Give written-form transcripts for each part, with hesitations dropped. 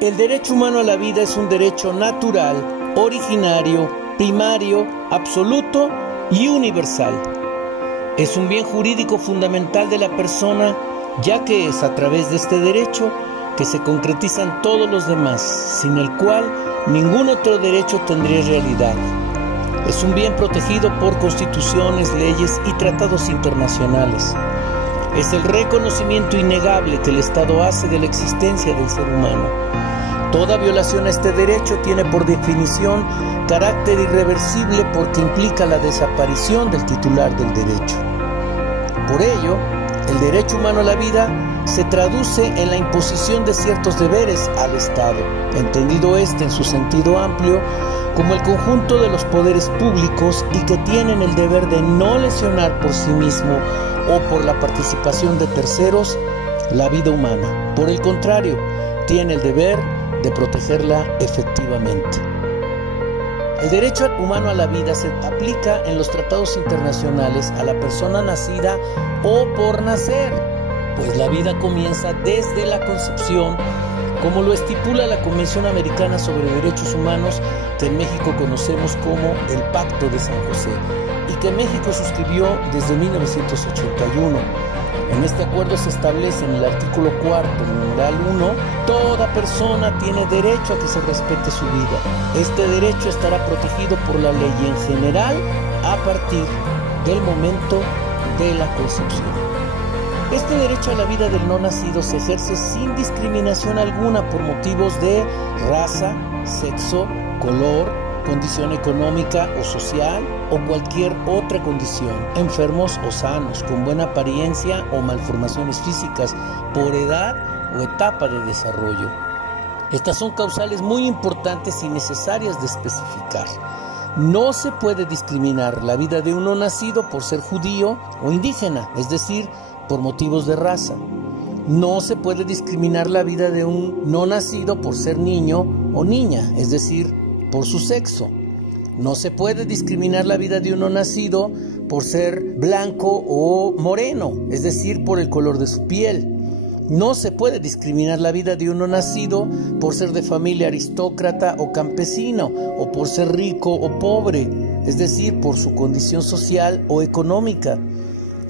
El derecho humano a la vida es un derecho natural, originario, primario, absoluto y universal. Es un bien jurídico fundamental de la persona, ya que es a través de este derecho que se concretizan todos los demás, sin el cual ningún otro derecho tendría realidad. Es un bien protegido por constituciones, leyes y tratados internacionales. Es el reconocimiento innegable que el Estado hace de la existencia del ser humano. Toda violación a este derecho tiene por definición carácter irreversible porque implica la desaparición del titular del derecho. Por ello, el derecho humano a la vida se traduce en la imposición de ciertos deberes al Estado, entendido este en su sentido amplio como el conjunto de los poderes públicos y que tienen el deber de no lesionar por sí mismo o por la participación de terceros la vida humana. Por el contrario, tiene el deber de protegerla efectivamente. El derecho humano a la vida se aplica en los tratados internacionales a la persona nacida o por nacer, pues la vida comienza desde la concepción, como lo estipula la Convención Americana sobre Derechos Humanos, que en México conocemos como el Pacto de San José, y que México suscribió desde 1981. En este acuerdo se establece en el artículo 4, numeral 1, toda persona tiene derecho a que se respete su vida. Este derecho estará protegido por la ley en general a partir del momento de la concepción. Este derecho a la vida del no nacido se ejerce sin discriminación alguna por motivos de raza, sexo, color, condición económica o social o cualquier otra condición, enfermos o sanos, con buena apariencia o malformaciones físicas, por edad o etapa de desarrollo. Estas son causales muy importantes y necesarias de especificar. No se puede discriminar la vida de un no nacido por ser judío o indígena, es decir, por motivos de raza. No se puede discriminar la vida de un no nacido por ser niño o niña, es decir, por su sexo. No se puede discriminar la vida de un no nacido por ser blanco o moreno, es decir, por el color de su piel. No se puede discriminar la vida de un no nacido por ser de familia aristócrata o campesino, o por ser rico o pobre, es decir, por su condición social o económica.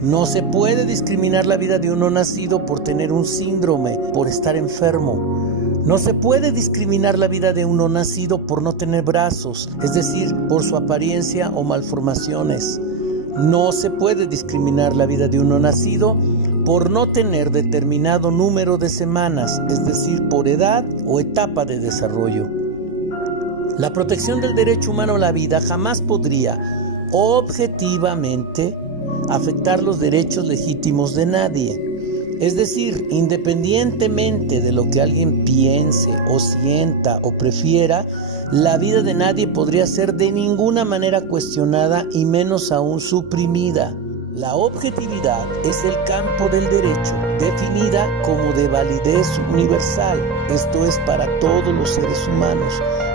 No se puede discriminar la vida de un no nacido por tener un síndrome, por estar enfermo. No se puede discriminar la vida de un no nacido por no tener brazos, es decir, por su apariencia o malformaciones. No se puede discriminar la vida de un no nacido por no tener determinado número de semanas, es decir, por edad o etapa de desarrollo. La protección del derecho humano a la vida jamás podría, objetivamente, afectar los derechos legítimos de nadie. Es decir, independientemente de lo que alguien piense o sienta o prefiera, la vida de nadie podría ser de ninguna manera cuestionada y menos aún suprimida. La objetividad es el campo del derecho, definida como de validez universal, esto es para todos los seres humanos,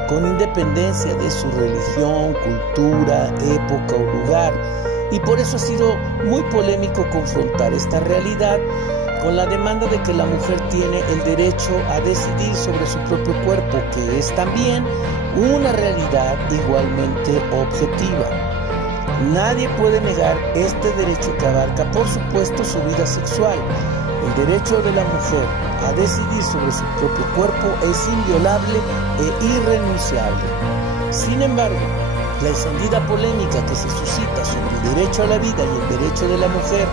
con independencia de su religión, cultura, época o lugar. Y por eso ha sido muy polémico confrontar esta realidad con la demanda de que la mujer tiene el derecho a decidir sobre su propio cuerpo, que es también una realidad igualmente objetiva. Nadie puede negar este derecho que abarca, por supuesto, su vida sexual. El derecho de la mujer a decidir sobre su propio cuerpo es inviolable e irrenunciable. Sin embargo, la encendida polémica que se suscita sobre el derecho a la vida y el derecho de la mujer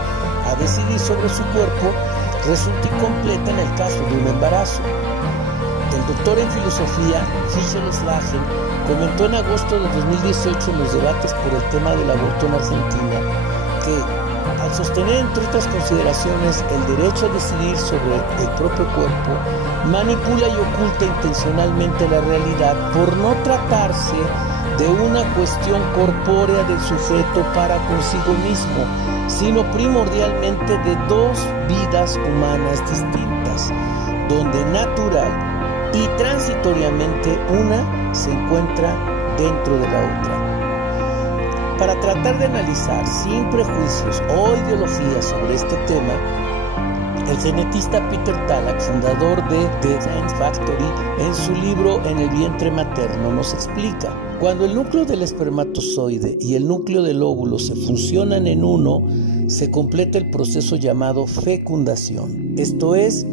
a decidir sobre su cuerpo resulta incompleta en el caso de un embarazo. El doctor en filosofía, Fischel Slagen, comentó en agosto de 2018 en los debates por el tema del aborto en Argentina que, al sostener entre otras consideraciones el derecho a decidir sobre el propio cuerpo, manipula y oculta intencionalmente la realidad por no tratarse de una cuestión corpórea del sujeto para consigo mismo, sino primordialmente de dos vidas humanas distintas, donde natural y transitoriamente una se encuentra dentro de la otra. Para tratar de analizar sin prejuicios o ideologías sobre este tema, El genetista Peter Daszak, fundador de The Science Factory, en su libro En el vientre materno nos explica: cuando el núcleo del espermatozoide y el núcleo del óvulo se fusionan en uno, se completa el proceso llamado fecundación. Esto es,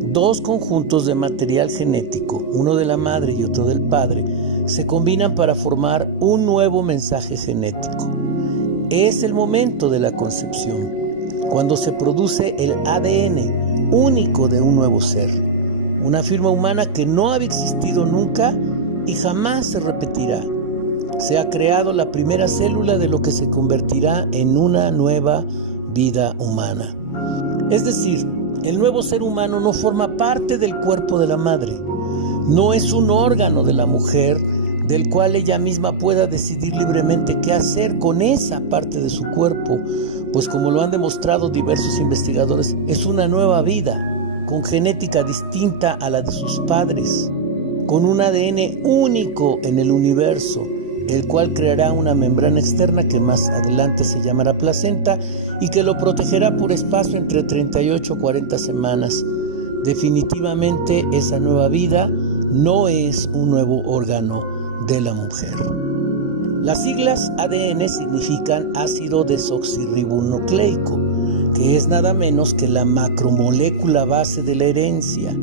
dos conjuntos de material genético, uno de la madre y otro del padre, se combinan para formar un nuevo mensaje genético. Es el momento de la concepción, cuando se produce el ADN único de un nuevo ser, una firma humana que no había existido nunca y jamás se repetirá. Se ha creado la primera célula de lo que se convertirá en una nueva vida humana. Es decir, el nuevo ser humano no forma parte del cuerpo de la madre, no es un órgano de la mujer del cual ella misma pueda decidir libremente qué hacer con esa parte de su cuerpo, pues como lo han demostrado diversos investigadores, es una nueva vida, con genética distinta a la de sus padres, con un ADN único en el universo, el cual creará una membrana externa que más adelante se llamará placenta y que lo protegerá por espacio entre 38 y 40 semanas. Definitivamente esa nueva vida no es un nuevo órgano de la mujer. Las siglas ADN significan ácido desoxirribonucleico, que es nada menos que la macromolécula base de la herencia.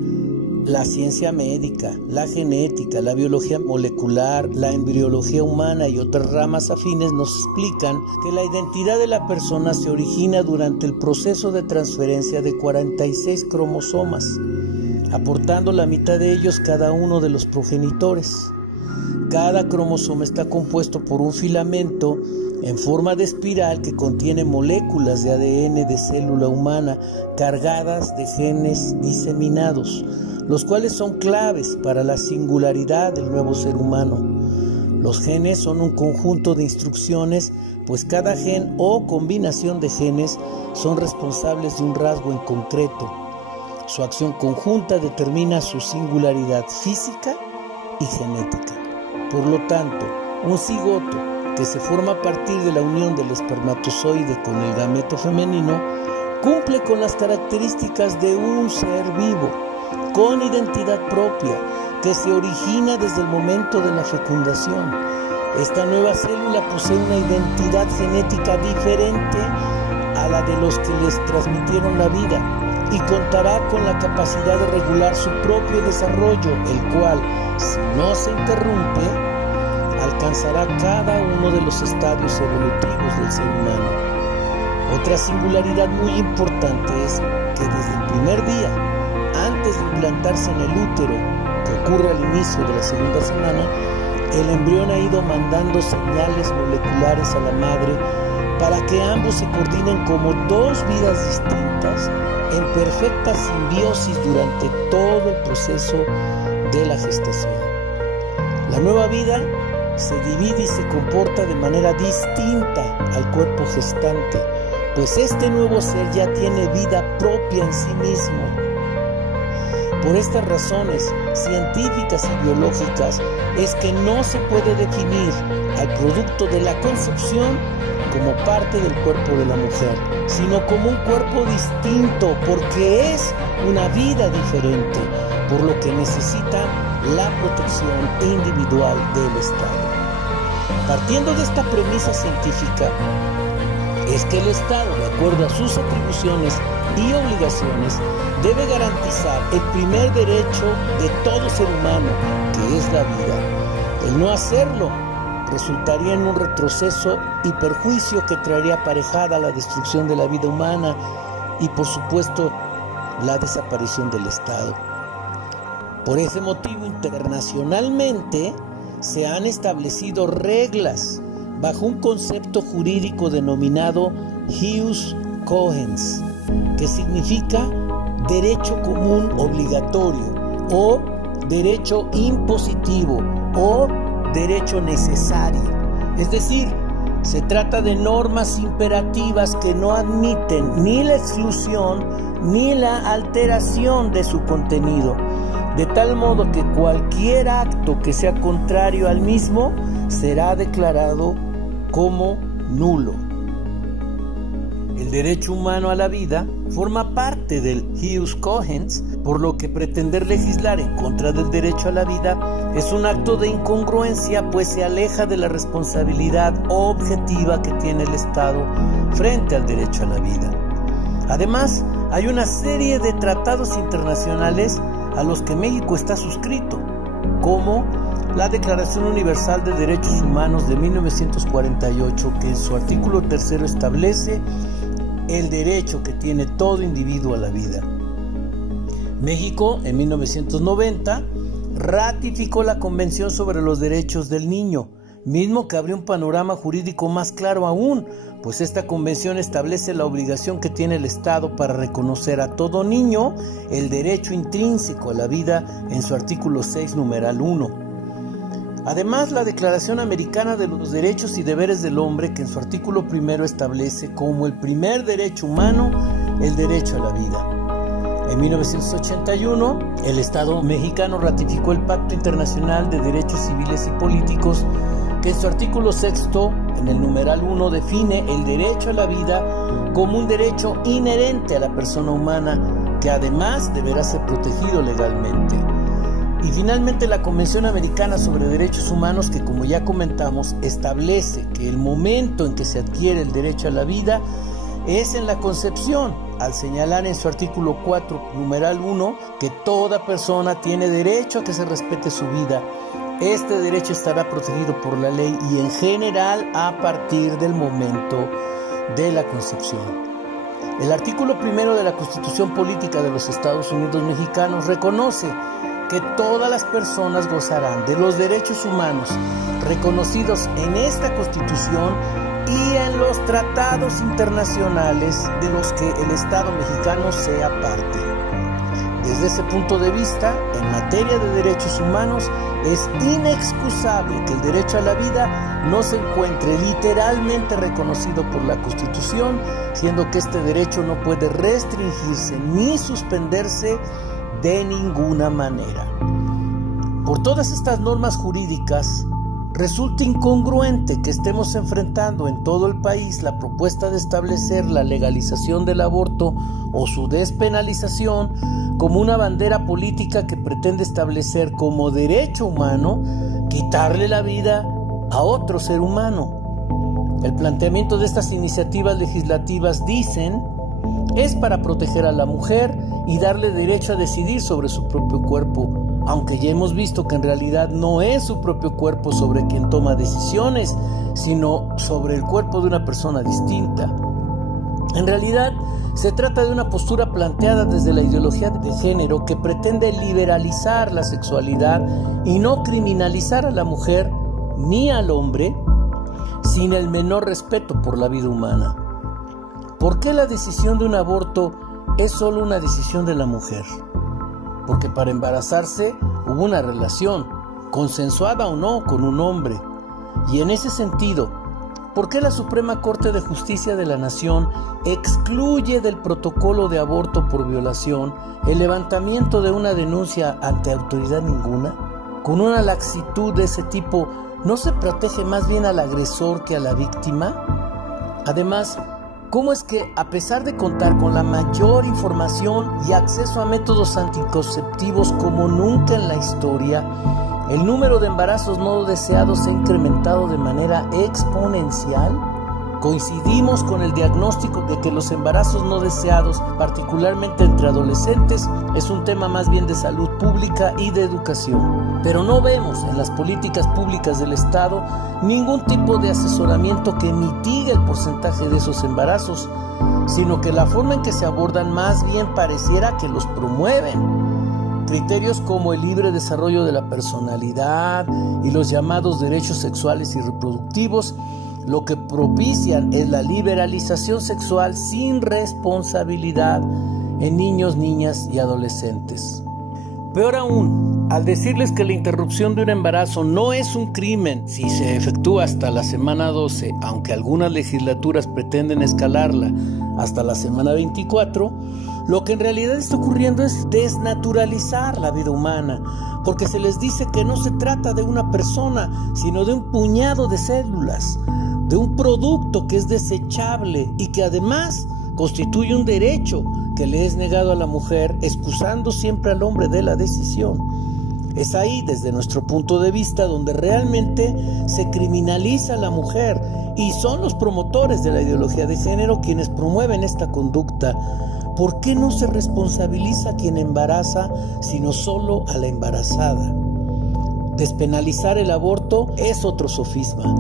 La ciencia médica, la genética, la biología molecular, la embriología humana y otras ramas afines nos explican que la identidad de la persona se origina durante el proceso de transferencia de 46 cromosomas, aportando la mitad de ellos cada uno de los progenitores. Cada cromosoma está compuesto por un filamento en forma de espiral que contiene moléculas de ADN de célula humana cargadas de genes diseminados, los cuales son claves para la singularidad del nuevo ser humano. Los genes son un conjunto de instrucciones, pues cada gen o combinación de genes son responsables de un rasgo en concreto. Su acción conjunta determina su singularidad física y genética. Por lo tanto, un cigoto que se forma a partir de la unión del espermatozoide con el gameto femenino cumple con las características de un ser vivo, con identidad propia, que se origina desde el momento de la fecundación. Esta nueva célula posee una identidad genética diferente a la de los que les transmitieron la vida y contará con la capacidad de regular su propio desarrollo, el cual, si no se interrumpe, alcanzará cada uno de los estadios evolutivos del ser humano. Otra singularidad muy importante es que desde el primer día, antes de implantarse en el útero, que ocurre al inicio de la segunda semana, el embrión ha ido mandando señales moleculares a la madre para que ambos se coordinen como dos vidas distintas en perfecta simbiosis durante todo el proceso de la gestación. La nueva vida se divide y se comporta de manera distinta al cuerpo gestante, pues este nuevo ser ya tiene vida propia en sí mismo. Por estas razones científicas y biológicas es que no se puede definir al producto de la concepción como parte del cuerpo de la mujer, sino como un cuerpo distinto, porque es una vida diferente, por lo que necesita la protección individual del Estado. Partiendo de esta premisa científica, es que el Estado, de acuerdo a sus atribuciones y obligaciones, debe garantizar el primer derecho de todo ser humano, que es la vida. El no hacerlo resultaría en un retroceso y perjuicio que traería aparejada la destrucción de la vida humana y, por supuesto, la desaparición del Estado. Por ese motivo, internacionalmente se han establecido reglas bajo un concepto jurídico denominado jus cogens, que significa derecho común obligatorio o derecho impositivo o derecho necesario. Es decir, se trata de normas imperativas que no admiten ni la exclusión ni la alteración de su contenido, de tal modo que cualquier acto que sea contrario al mismo será declarado como nulo. El derecho humano a la vida forma parte del Jus Cogens, por lo que pretender legislar en contra del derecho a la vida es un acto de incongruencia, pues se aleja de la responsabilidad objetiva que tiene el Estado frente al derecho a la vida. Además, hay una serie de tratados internacionales a los que México está suscrito, como la Declaración Universal de Derechos Humanos de 1948, que en su artículo 3 establece el derecho que tiene todo individuo a la vida. México, en 1990, ratificó la Convención sobre los Derechos del Niño, mismo que abrió un panorama jurídico más claro aún, pues esta convención establece la obligación que tiene el Estado para reconocer a todo niño el derecho intrínseco a la vida en su artículo 6, numeral 1. Además, la Declaración Americana de los Derechos y Deberes del Hombre, que en su artículo 1 establece como el primer derecho humano el derecho a la vida. En 1981, el Estado mexicano ratificó el Pacto Internacional de Derechos Civiles y Políticos, que en su artículo 6, en el numeral 1, define el derecho a la vida como un derecho inherente a la persona humana, que además deberá ser protegido legalmente. Y finalmente la Convención Americana sobre Derechos Humanos, que como ya comentamos, establece que el momento en que se adquiere el derecho a la vida es en la concepción, al señalar en su artículo 4, numeral 1, que toda persona tiene derecho a que se respete su vida. Este derecho estará protegido por la ley y en general a partir del momento de la concepción. El artículo 1 de la Constitución Política de los Estados Unidos Mexicanos reconoce que todas las personas gozarán de los derechos humanos reconocidos en esta Constitución y en los tratados internacionales de los que el Estado mexicano sea parte. Desde ese punto de vista, en materia de derechos humanos, es inexcusable que el derecho a la vida no se encuentre literalmente reconocido por la Constitución, siendo que este derecho no puede restringirse ni suspenderse de ninguna manera. Por todas estas normas jurídicas, resulta incongruente que estemos enfrentando en todo el país la propuesta de establecer la legalización del aborto o su despenalización como una bandera política que pretende establecer como derecho humano quitarle la vida a otro ser humano. El planteamiento de estas iniciativas legislativas, dicen, es para proteger a la mujer y darle derecho a decidir sobre su propio cuerpo, aunque ya hemos visto que en realidad no es su propio cuerpo sobre quien toma decisiones, sino sobre el cuerpo de una persona distinta. En realidad, se trata de una postura planteada desde la ideología de género que pretende liberalizar la sexualidad y no criminalizar a la mujer ni al hombre sin el menor respeto por la vida humana. ¿Por qué la decisión de un aborto es solo una decisión de la mujer? Porque para embarazarse hubo una relación, consensuada o no, con un hombre. Y en ese sentido, ¿por qué la Suprema Corte de Justicia de la Nación excluye del protocolo de aborto por violación el levantamiento de una denuncia ante autoridad ninguna? Con una laxitud de ese tipo, ¿no se protege más bien al agresor que a la víctima? Además, ¿cómo es que, a pesar de contar con la mayor información y acceso a métodos anticonceptivos como nunca en la historia, el número de embarazos no deseados se ha incrementado de manera exponencial? Coincidimos con el diagnóstico de que los embarazos no deseados, particularmente entre adolescentes, es un tema más bien de salud pública y de educación. Pero no vemos en las políticas públicas del Estado ningún tipo de asesoramiento que mitigue el porcentaje de esos embarazos, sino que la forma en que se abordan más bien pareciera que los promueven. Criterios como el libre desarrollo de la personalidad y los llamados derechos sexuales y reproductivos lo que propician es la liberalización sexual sin responsabilidad en niños, niñas y adolescentes. Peor aún, al decirles que la interrupción de un embarazo no es un crimen si se efectúa hasta la semana 12, aunque algunas legislaturas pretenden escalarla hasta la semana 24, lo que en realidad está ocurriendo es desnaturalizar la vida humana, porque se les dice que no se trata de una persona, sino de un puñado de células, de un producto que es desechable y que además constituye un derecho que le es negado a la mujer, excusando siempre al hombre de la decisión. Es ahí, desde nuestro punto de vista, donde realmente se criminaliza a la mujer, y son los promotores de la ideología de género quienes promueven esta conducta. ¿Por qué no se responsabiliza a quien embaraza, sino solo a la embarazada? Despenalizar el aborto es otro sofisma.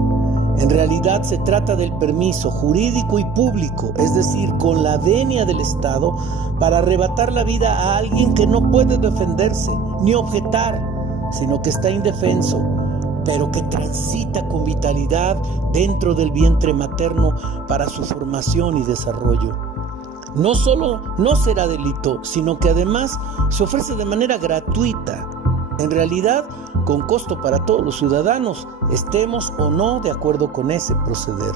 En realidad se trata del permiso jurídico y público, es decir, con la venia del Estado, para arrebatar la vida a alguien que no puede defenderse ni objetar, sino que está indefenso, pero que transita con vitalidad dentro del vientre materno para su formación y desarrollo. No solo no será delito, sino que además se ofrece de manera gratuita, en realidad con costo para todos los ciudadanos, estemos o no de acuerdo con ese proceder.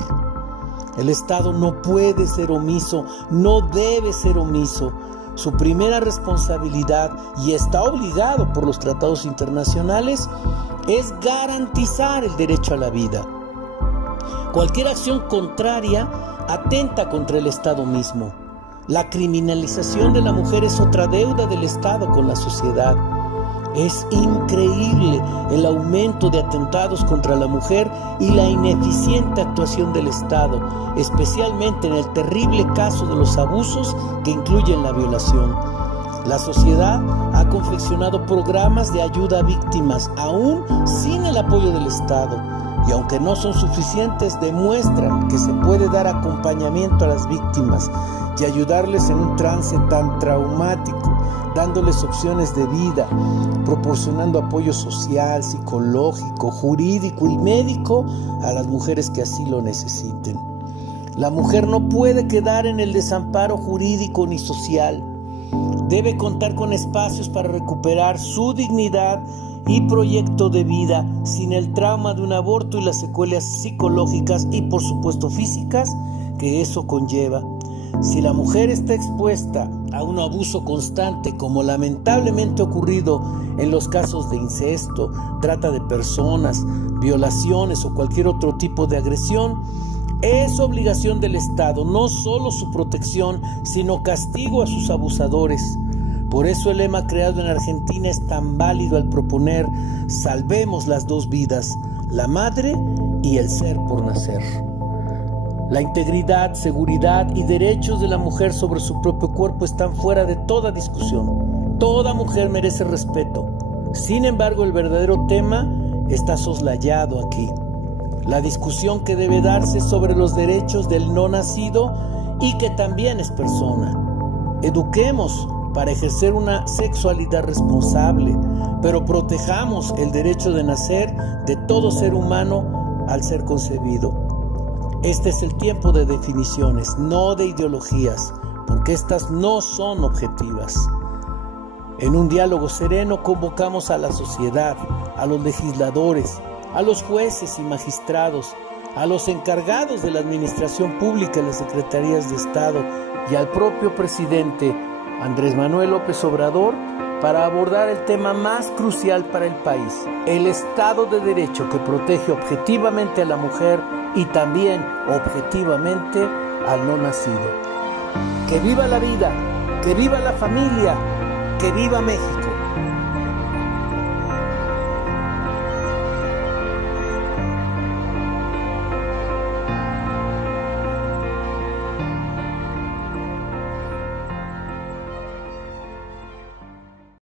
El Estado no puede ser omiso, no debe ser omiso. Su primera responsabilidad, y está obligado por los tratados internacionales, es garantizar el derecho a la vida. Cualquier acción contraria atenta contra el Estado mismo. La criminalización de la mujer es otra deuda del Estado con la sociedad. Es increíble el aumento de atentados contra la mujer y la ineficiente actuación del Estado, especialmente en el terrible caso de los abusos que incluyen la violación. La sociedad ha confeccionado programas de ayuda a víctimas, aún sin el apoyo del Estado, y aunque no son suficientes, demuestran que se puede dar acompañamiento a las víctimas y ayudarles en un trance tan traumático, dándoles opciones de vida, proporcionando apoyo social, psicológico, jurídico y médico a las mujeres que así lo necesiten. La mujer no puede quedar en el desamparo jurídico ni social. Debe contar con espacios para recuperar su dignidad y proyecto de vida sin el trauma de un aborto y las secuelas psicológicas y por supuesto físicas que eso conlleva. Si la mujer está expuesta a un abuso constante, como lamentablemente ha ocurrido en los casos de incesto, trata de personas, violaciones o cualquier otro tipo de agresión, es obligación del Estado no solo su protección, sino castigo a sus abusadores. Por eso el lema creado en Argentina es tan válido al proponer: salvemos las dos vidas, la madre y el ser por nacer. La integridad, seguridad y derechos de la mujer sobre su propio cuerpo están fuera de toda discusión. Toda mujer merece respeto. Sin embargo, el verdadero tema está soslayado aquí. La discusión que debe darse sobre los derechos del no nacido y que también es persona. Eduquemos para ejercer una sexualidad responsable, pero protejamos el derecho de nacer de todo ser humano al ser concebido. Este es el tiempo de definiciones, no de ideologías, porque estas no son objetivas. En un diálogo sereno convocamos a la sociedad, a los legisladores, a los jueces y magistrados, a los encargados de la administración pública y las secretarías de Estado y al propio presidente Andrés Manuel López Obrador para abordar el tema más crucial para el país: el Estado de Derecho que protege objetivamente a la mujer y también objetivamente al no nacido. ¡Que viva la vida! ¡Que viva la familia! ¡Que viva México!